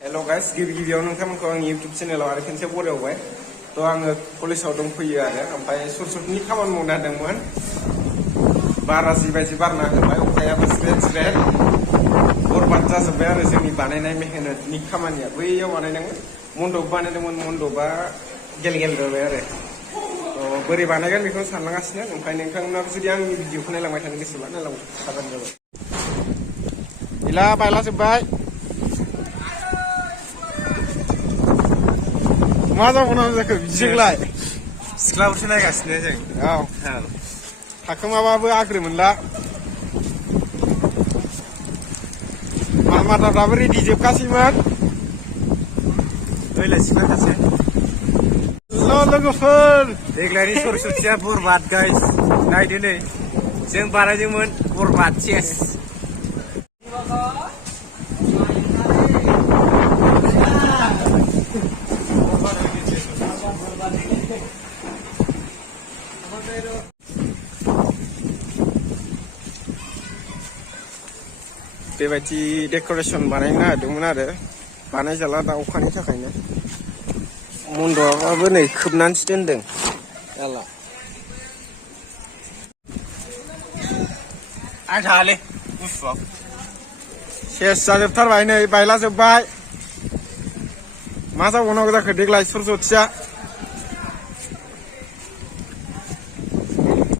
hello guys गिबियाव नोंथांमोनखौ आंनि इउट्यूब चेनेलाव आरो खेनसे बरायबाय तो आङो कलेजाव दंफैयो आरो ओमफ्राय सरसतनि खामानि मावनो हादोंमोन बारा जिबायदि बारना होबाय अखायाबो स्रेद स्रेद बरबाद जाजोब्बाय आरो जोंनि बानायनाय मेहनतनि खामानिया बैयाव बानायदोंमोन मन्दप बानायदोंमोन मन्दपा गेल गेल जाबाय आरो तो बोरै बानायगोन बेखौ सानलांगासिनो ओमफ्राय नोंथांमोनाबो जुदि आंनि भिडिअखौ नायलांबाय थानो गोसोबा नायलांबाय थाबानो जाबाय गैला बायलाजोब्बाय मा जाबावनांगौ जाखो बिदिजोंलाय सिख्लाफोरसो नायगासिनो जों औ थाखोमाबाबो आग्रो मोनला माल माथाफ्राबो रेडि जोबखासैमोन ओइलाय सिख्ला सासे लोगोफोर देग्लायनि सरसतिया बरबाद गाइस नायदो नै जों बानायदोंमोन बरबाद चेस बेबायदि डेक'रेसन बानायनो नागिरदोंमोन आरो बानायजाला दा अखानि थाखायनो मन्दपआबो नै खोबनानैसो दोनदों जाला आं थाङालै गुसुआव सेस जाजोबथारबाय नै बायलाजोब्बाय मा जाबावनांगौ जाखो देग्लाय सरसतिया